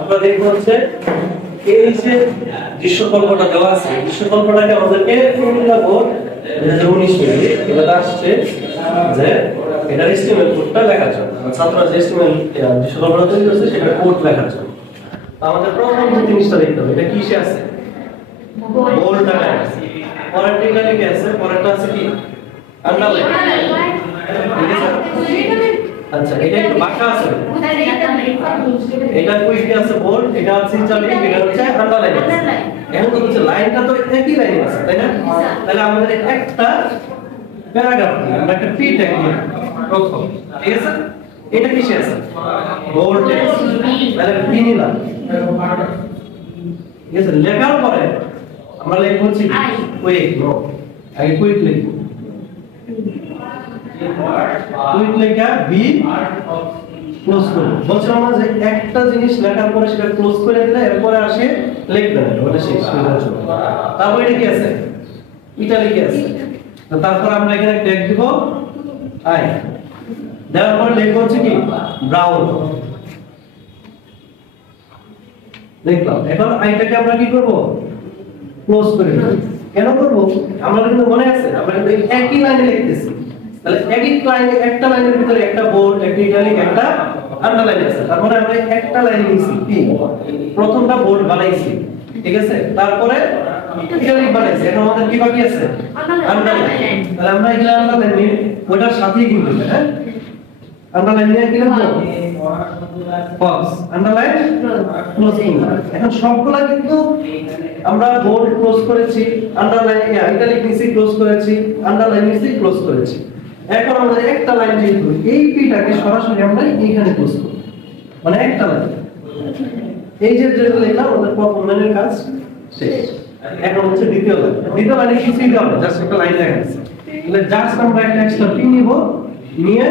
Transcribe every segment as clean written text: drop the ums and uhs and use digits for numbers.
আমরা দেখব হচ্ছে এই যে দৃশ্যকল্পটা দেওয়া আছে, দৃশ্যকল্পটাকে আমাদেরকে ফর্মুলা কোড 2019 মিলে এটা আসছে যে এটা এসটিএমএল কোডটা লেখার জন্য ছাত্ররা যে এসটিএমএল দৃশ্যকল্পটা তৈরি করছে সেটা কোড লেখার জন্য আমাদের প্রথম যে জিনিসটা দেখতে হবে এটা কিসে আছে, বোল্ড আছে, পরেরটা এটা লিখে আছে, পরেরটা আছে কি আন্ডারলাইন। আচ্ছা এটা একটু বাঁকা আছে, এটা কুইকলি আছে বোল্ড, এটা আছে ইটালিক, এটা হচ্ছে আন্ডারলাইন আছে। এখন তো হচ্ছে লাইনটা তো একই লাইনে আছে তাই না, তাহলে আমাদের একটা প্যারাগ্রাফ আমরা একটা পি ট্যাগ নিয়ে প্রথম, ঠিক আছে এটা কিসে আছে বোল্ড টেক্সট, তাহলে পি নিলাম, ঠিক আছে। লেখার পরে আমরা লিখব হচ্ছে কুইক, নো আগে কুইক লিখব, কুইক লেখা বি ক্লোজ করব। বলছিলাম না যে একটা জিনিস লেখার পরে সেটা ক্লোজ করে দিলে এরপরে আসে লিখবে না, ওটা শেষ হয়ে যাচ্ছে। তারপর এটা কি আছে ইটালিক আছে, তো তারপর আমরা এখানে ট্যাগ দিব আই, দেওয়ার পরে লিখব হচ্ছে কি ব্রাউন লিখলাম। এখন আইটাকে আমরা কি করব ক্লোজ করে দেব। কেন করব আমরা কিন্তু মনে আছে আমরা কিন্তু একই লাইনে লিখতেছি, তাহলে একই লাইনে একটা লাইনের ভিতরে একটা বোল্ড একটা ইটালিক একটা আন্ডারলাইন আছে, তার মানে আমরা একটা লাইন নিছি পি, প্রথমটা বোল্ড বানাইছি ঠিক আছে, তারপরে ইটালিক বানাইছি, এখন আমাদের কি বাকি আছে আন্ডারলাইন। তাহলে আমরা এগুলা আন্ডারলাইন নিয়ে ওটার সাথেই কিন্তু হ্যাঁ আন্ডারলাইন নিয়ে কি লিখব বক্স আন্ডারলাইন ক্লোজ করব। এখন সবগুলা কিন্তু আমরা বোল্ড ক্লোজ করেছি, আন্ডারলাইন ইটালিক নিছি ক্লোজ করেছি, আন্ডারলাইন নিছি ক্লোজ করেছি। এখন আমাদের একটা লাইন যেহেতু এই পিটাকে সরাসরি আমরা এইখানে ক্লোজ করব, মানে একটা লাইন এই যে যেটা লিখলাম আমাদের প্রথম লাইনের কাজ শেষ। এখন হচ্ছে দ্বিতীয় লাইন, দ্বিতীয় লাইনে কিছুই দেওয়া না, জাস্ট একটা লাইন লেখা আছে, তাহলে জাস্ট আমরা একটা এক্সট্রা পি নিব, নিয়ে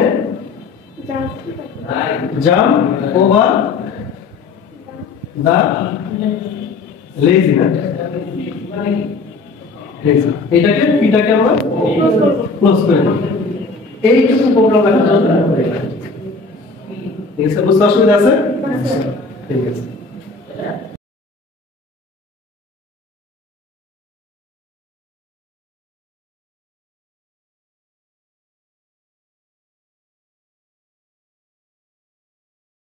জাম্প ওভার দা লেজি না এটাকে পিটাকে আমরা ক্লোজ করে দেব। এইটুকু প্রোগ্রাম লেখার জন্য ঠিক আছে, বুঝতে অসুবিধা আছে? ঠিক আছে।